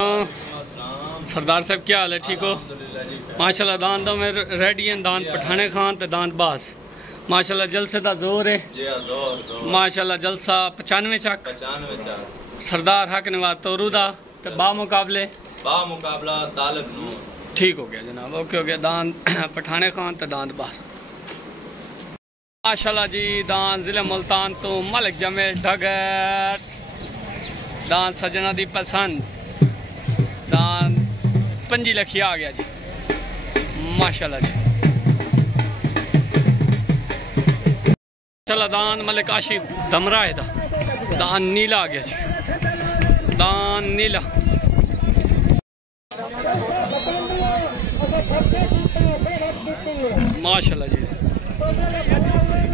सरदार साहब क्या हाल है, ठीक हो? माशाल्लाह दान दो में रेडी हैं, दान पठाने खान ते दान बास। माशाल्लाह जलसे का जोर है, माशाल्लाह जलसा 95 चक सरदार हक नवाज तोरू दा ते बामुकाबला तालिब नूर। ठीक हो गया जनाब, ओके हो गया। दान पठाने खान ते दान बास। माशाल्लाह जी दान जिले मुल्तान तो मलिक जमेल ढगर दान सजना दी पसंद दान 5 लख आ गया जी, माशाल्लाह जी। माशाल्लाह दान मलिक आशिफ दमरा है दान नीला आ गया जी, दान नीला। माशाल्लाह जी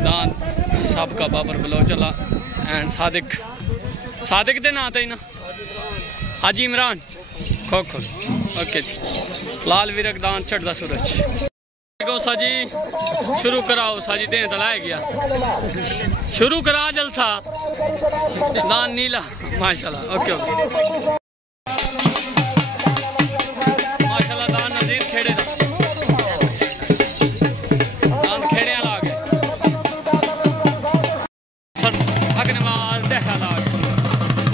दान सबका बाबर बलोचला एंड सादिक दे ना थे ना हाजी इमरान खोखो। ओके जी लाल विरक दान चढ़दा सूरज साजी शुरू कराओ साजी दे तलाया गया शुरू करा जलसा दान नीला माशाल्लाह। ओके ओके माशाल्लाह दान नजीर खेड़े दा दान खेड़े ला गए सर अग्नवाल देखा ला गए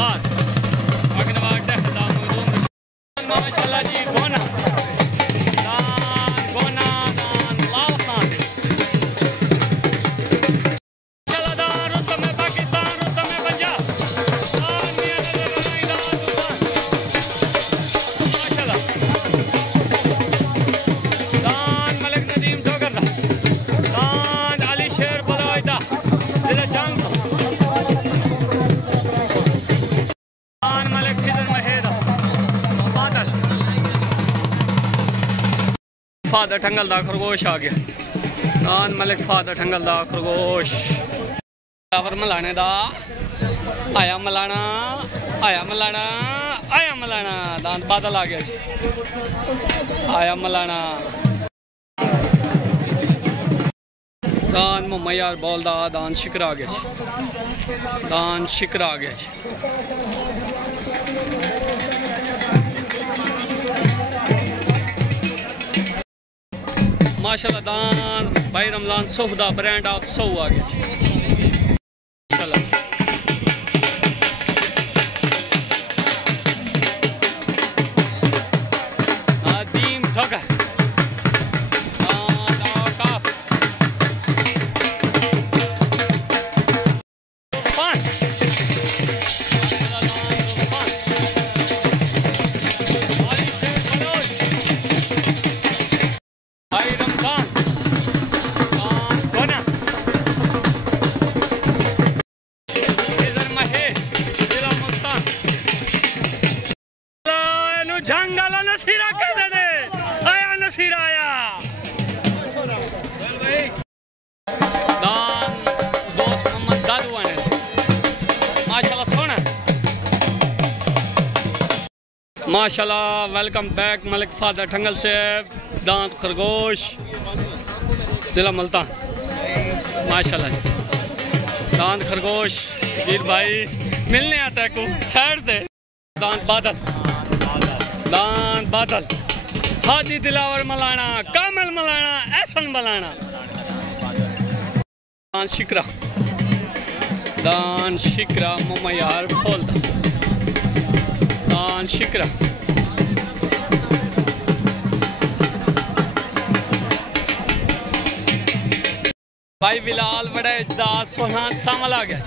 बस अग्नवाल देख दान माशाल्लाह जी। गोना फादर ठंगल दा खरगोश आ गया, दान मलिक फादर ठंगल दा खरगोश मलाने दा आया मलाना आया मलाना आया मलाना दान बादल आ गया जी, आया मलाना दान मुम्मा यार बोल दा दान शिकरा आ गया जी, दान शिकरा आ गया जी। माशाल्लाह दान भाई रमजान सोहदा ब्रांड ऑफ सौ आ गया माशाल्लाह। आदीम ठोका जंगल नसीरा कहते ने आया नसीरा आया दान दोस्त मोहम्मद दादू ने माशाल्लाह सोना माशाल्लाह। वेलकम बैक मलिक फादर ठंगल से दांत खरगोश जिला मुल्तान माशाल्लाह। दांत खरगोश वीर भाई मिलने आता है को साइड दे दांत बादल दान बादल हाजी दिलावर मलाना कामल मलाना एहसन मलाना दान शिकरा मुम्मा यार खोल दान शिकरा भाई बिलाल बड़े दास सोना सामल आ गया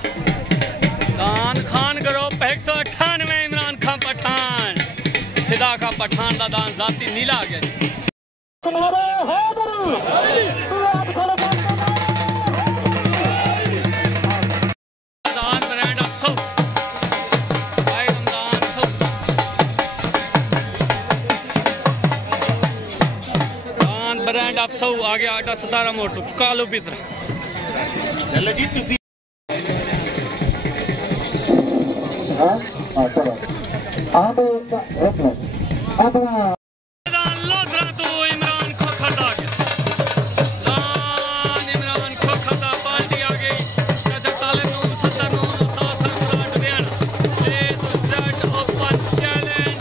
दान खान करो 198 इमरान खान पठान फिदा का पठान का दान जाती नीला आ गया जी। दान ब्रांड ऑफ सौ भाई रमजान सौ दान ब्रांड ऑफ सौ आ गया 17 मोड़ तो कालो पितरा लोधरा तो इमरान खोखर आ गया दान इमरान खोखर दा पार्टी आ गई 70 9 70 9 बयाना ए तो जेड ओपन चैलेंज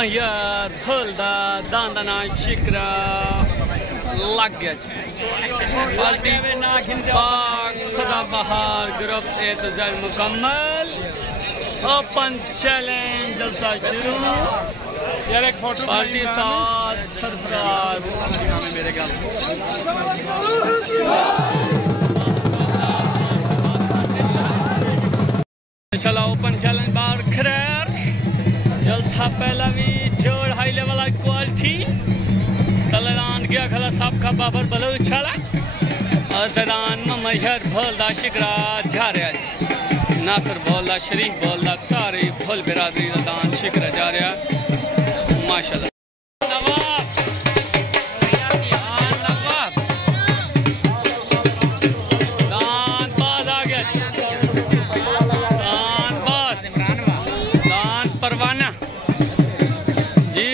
ममैयर फलदा दांदना शिकरा लग गया पार्टी पाक सदाबहार ग्रुप एतजाल मुकम्मल ओपन चैलेंज जलसा शुरू यार एक फोटो पार्टी साथ सरफराज मेरे ख्याल इंशाल्लाह ओपन चैलेंज बार खैर जलसा पहला भी जोड़ हाई लेवल क्वालिटी तलदान गया खला साहब का बाबर बलूच छाला और तदान ममैयर भोलदा शिकरा जा रहा नासर बोलदा शरीफ बोलदा सारी फुल बिरादरी का दान शिकरा जा रहा माशाल्लाह नवाब नवाब दान बाज आ गया दान बास दान परवाना जी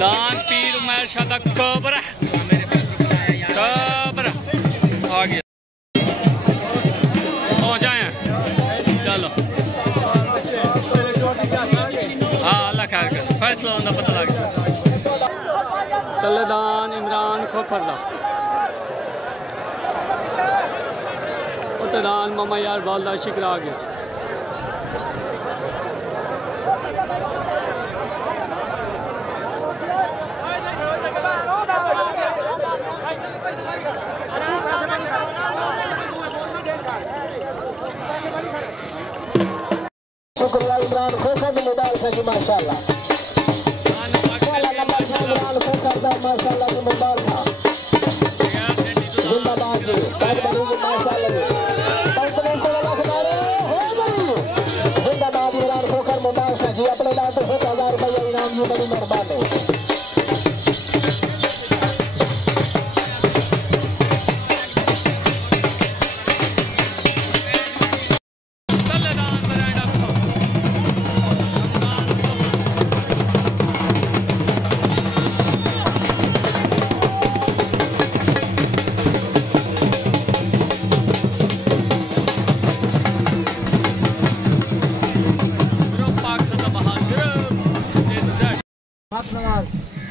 दान पीर उमर शादा कोबरा कोबरा आ गया पहुंच आए चलो हाँ अल्लाह खैर कर फैसला होना पता लग चले दान इमरान खोखर दा दान मामा यार बालदा शिकरा आ गया शुक्रिया इमरान खोखर ने मेडल सकी माशाल्लाह इमरान खोखर का माशाल्लाह की मेडल था जिंदाबाद जी बहुत बड़ी माशाल्लाह जी कॉन्फिडेंस वाला खिलाड़ी हो गई जिंदाबाद इमरान खोखर मेडल सकी अपने लाभ 1000 रुपये इनाम ये बड़ी मेहरबानी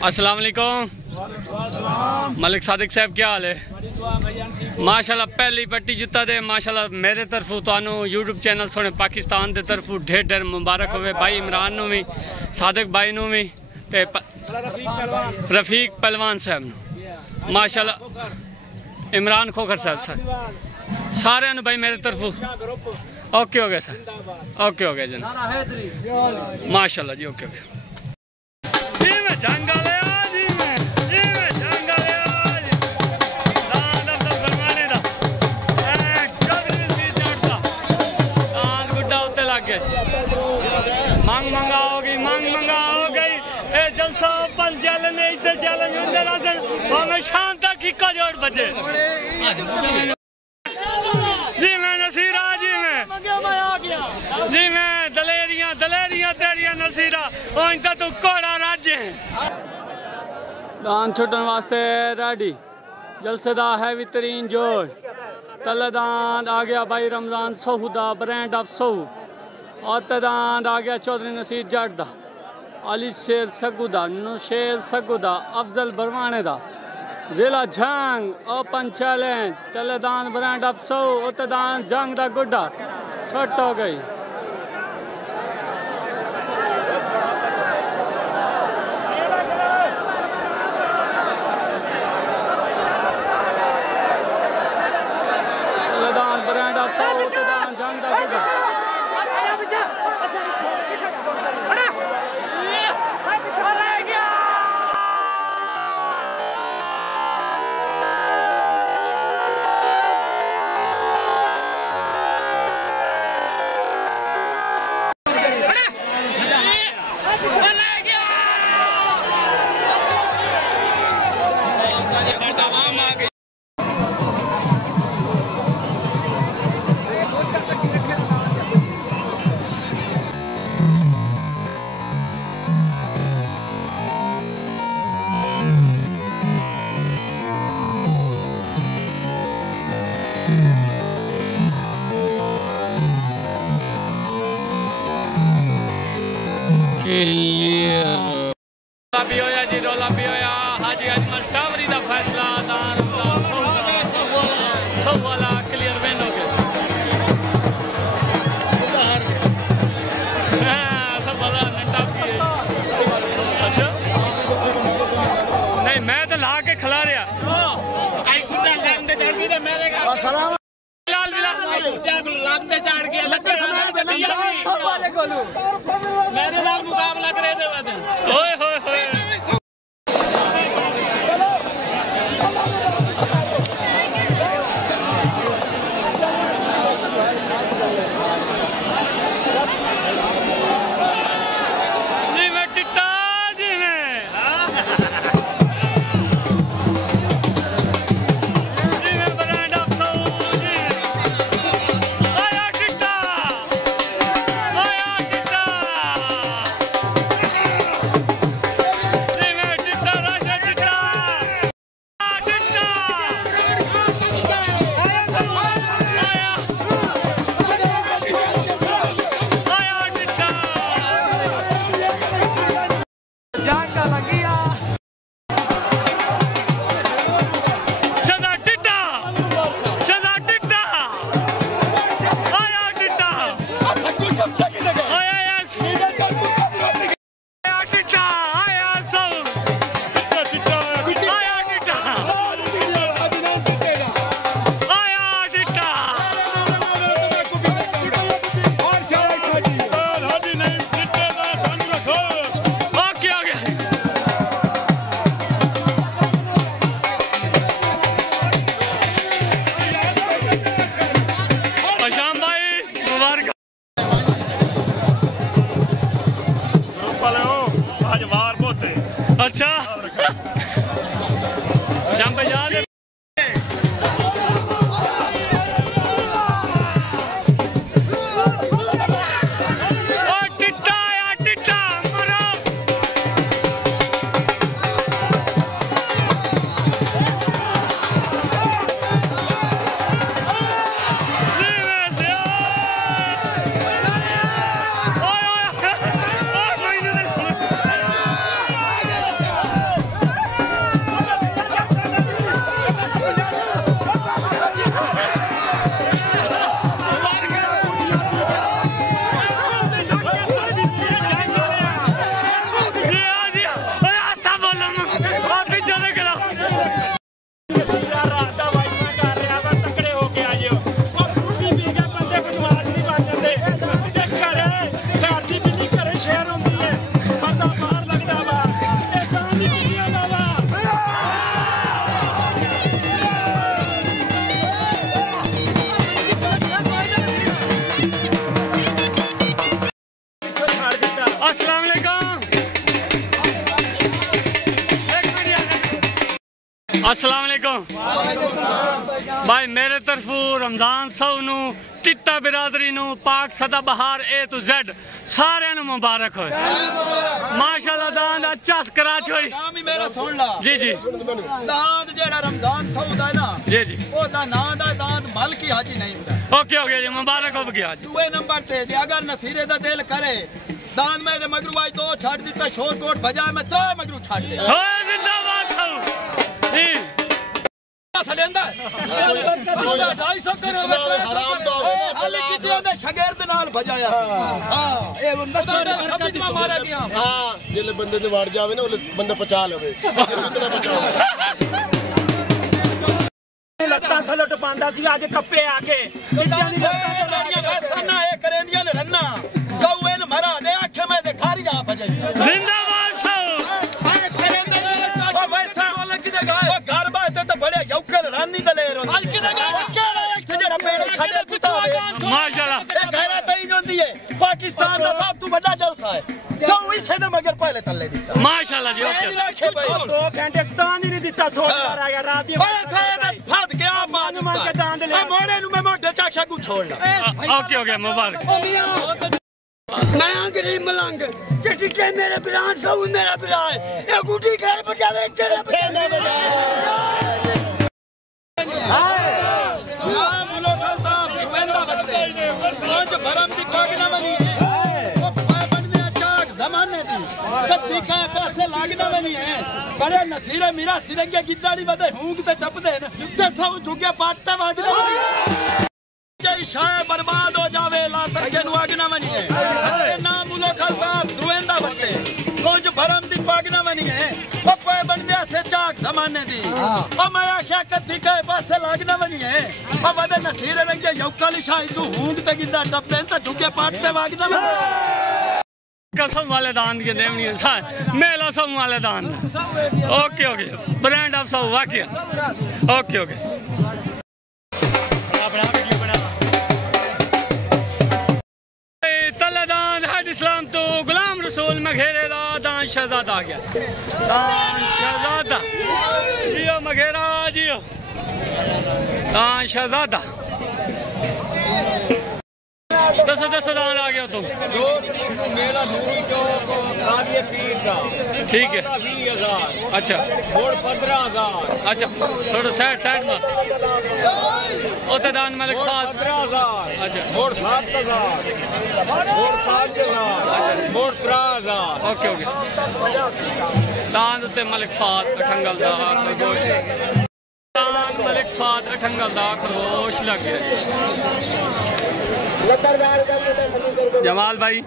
अस्सलाम वालेकुम मलिक सादिक साहब क्या हाल है माशाल्लाह पहली पट्टी जुत्ता दे माशाल्लाह मेरे तरफों तानू यूट्यूब चैनल सोने पाकिस्तान दे तरफों ढेर ढेर मुबारक होवे भाई इमरान नू भी सादिक भाई नू भी ते रफीक पहलवान साहब नू माशाल्लाह इमरान खोखर साहब सारे नू भाई मेरे तरफों ओके हो गया सर ओके हो गया जनाब माशाल्लाह जी ओके ओके जंगल मांग मंगा हो गई ए जलसा ओपन चैलेंज इतने चैलेंज होंगे राजन हमें शाम तक इक्का जोड़ बजे जी मैं नसीरा जी मैं दलेरियां तेरिया नसीरा और इनका तो कोड़ा राज्य है दान छुटन वास्ते रेडी जलसेदा है बेहतरीन जोड़ तलेदान आ गया भाई रमजान सहूदा ब्रांड ऑफ सहू और तदान आ गया चौधरी नसीर जट दा अली शेर सगुदा नुशेर सगुदा अफजल बरवाने दा जिला जंग ओपन चैलेंज तलेदान ब्रांड ऑफ सहू तदान जंग दा गुड्डा छट हो गई तलेदान ब्रांड ऑफ सहू तदान जंग दा गुड्डा लगते चढ़ गया मेरे नाल मुकाबला करे दे ओए होए होए अच्छा शाम पे जा दे अस्सलाम वालेकुम भाई मेरे तरफों रमजान साहब नू टिट्टा बिरादरी नू पाक सदाबहार ए टू जेड सारे नू मुबारक हो माशाल्लाह दांद चस करा छोड़ी नाम ही मेरा सुन ला जी जी दांद जेड़ा रमजान साहब दा ना जी जी ओदा नाम दा दांद मलकी हाजी नहीं हुंदा ओके ओके जी मुबारक हो गया दूसरे नंबर ते जे अगर नसीरे दा दिल करे दांद में दे मगरू आज दो छाड़ दिता शोरकोट बजाए मैं त्रा मगरू छाड़ दे ओए जिंदाबाद साहब जी सलेंदा 250 करो हराम दा हाले किते ने शागिर्द नाल बजाया हां ए नसीरे खबीज में मारा गया हां जेले बंदे ने वाड़ जावे ना ओले बंदा पचा लेवे कितना बचाओ लत्ता थले टपांदा सी आज कप्पे आके इत्यां दी लत्ता वैसा ना ए करेंदियां ने रन्ना सौएन मरा दे आखे में दे खारिया बजाई जिंदाबाद साहब आज करेंदे ओ वैसा बोले किदे गाए ओ घर बाते तो बड़े यौकल रानी दलेर होंदी आज किदे गाए केड़ा एक जड़ा पेड़ खड़े कुतावे माशाल्लाह ए गैरत ही होंदी है पाकिस्तान दा सब तू बड़ा जलसा है सौ इसे दे मगर पहले तल्ले दिता माशाल्लाह जी ओके 2 घंटे स्तान ही नहीं दिता सो आ गया रात दी फद के आप मान के दांद ले मोड़े नु मैं मोटे चाचा को छोड़ना ओके ओके मुबारक मैं गरीब मलंग चिट्टे मेरे बिरान सौ मेरा बिरा है ए गुडी घर बजावे तेरे बजावे हाय ना बोलो चलता वेंदा बदले रोज भरम दी कागना बनी है ओ पाबंद में अचाक जमाने दी कत्ती का पैसे लागना बनी है बड़े नसीरे मेरा सिरंगे गिद्दाड़ी बदे हूंग ते टपदे न ते सब झुगे पाटते वाजने जय शाय बर्बाद हो जावे ला तरके नु आगना बनी है ते ना मुलो खलता दुएंदा बत्ते कोई जो भरम दी पागना बनी गए ओ कोई बन गया से चाक जमाने दी ओ मैं आख्या कद्दी के पासे लागना बनी है ओ बदे नसीरे रंगे यौकाली शाही जो हूंग ते गिंदा टपले त झुके पाटते वागना बनी कसम वाले दान के देवनी है मेला सब वाले दान ओके ओके ब्रांड ऑफ सब वाकया ओके ओके तलेदान हेड इस्लाम तो गुलाम रसूल मघेरे दा दान शहजादा आ गया दान शहजादा जियो मघेरा जियो दान शहजादा दस दान आ गया तुम मेला नूरी चौक कादिया पीर का ठीक है 20,000 अच्छा और 15,000 अच्छा थोड़ा साइड में ओते दान मलिक खास 15,000 अच्छा और 7,000 और 5,000 अच्छा और 3,000 ओके ओके दान उते मलिक फात अठंगल दा खरगोश दान मलिक फात अठंगल दा खरगोश लग गया जमाल भाई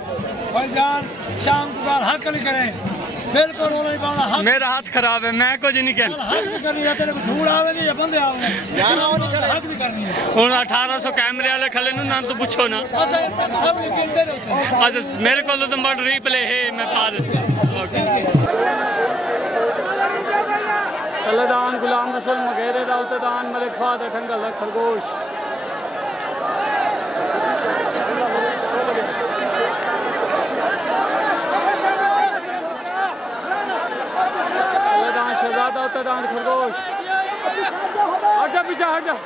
जान शाम को बार हक नहीं करें बिल्कुल नहीं पाना हक मेरा हाथ खराब है मैं कुछ नहीं कहना हक नहीं करनी है तेरे को धूल आवे नहीं या बंदे आवे यार आओ नहीं हक नहीं करनी है हुन 1800 कैमरे वाले खले नु ना तो पूछो ना सब गिनते रहते हैं अच्छा मेरे को तो बड़ रिप्ले है मैं पा देता ओके तलेदान गुलाम रसूल मघेरे दा उते दान मलिक फात अठंगल दा खरगोश शहजादा होता दान खरगोश हट जा पीछे हट जा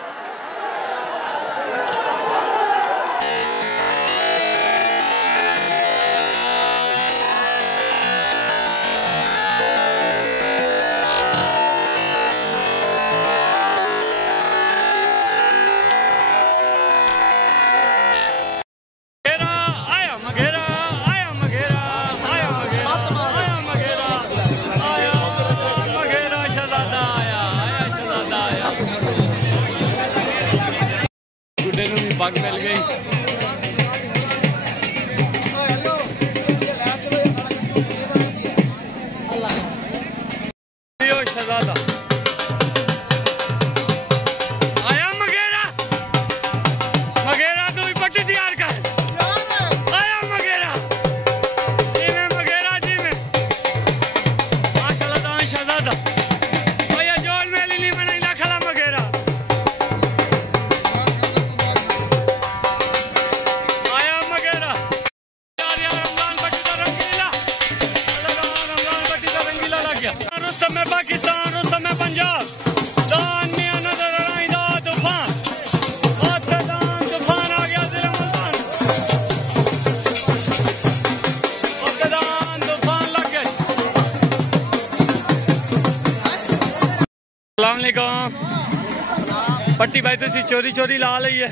पग मिल गई शहजादा आया मघेरा मघेरा तू भी पट्टी तैयार कर आया मघेरा जी में मघेरा जी में माशाल्लाह दान शहजादा भैया जोल मेली नहीं बनाई ना खला मघेरा रुस्तम में पाकिस्तान रुस्तम में पंजाब दान मियां नजर आई दा तूफान दान तूफान आ गया जिले मुल्तान दान तूफान लग गया अस्सलाम वालेकुम पट्टी भाई तुसी चोरी चोरी ला ली है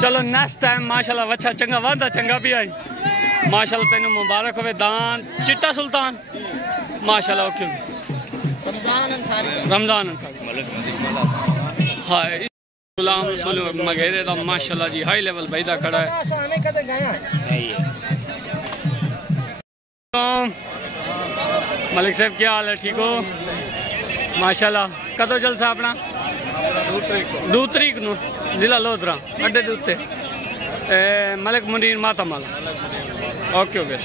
चलो नेक्स्ट टाइम माशाल्लाह अच्छा चंगा वादा चंगा भी आई माशाल्लाह तेन मुबारक होवे दान चिट्टा सुल्तान माशाल्लाह ओके रमजान अंसारी हाय गुलाम रसूल मघेरे दा माशाल्लाह जी हाई लेवल भाई दा खड़ा है मलिक साहब क्या हाल है ठीक हो माशाल्लाह कदों जलसा अपना 2 तरीक नूं जिला लोधरा अड्डे दे उत्ते मलिक मुनीर माता माला ओके ओके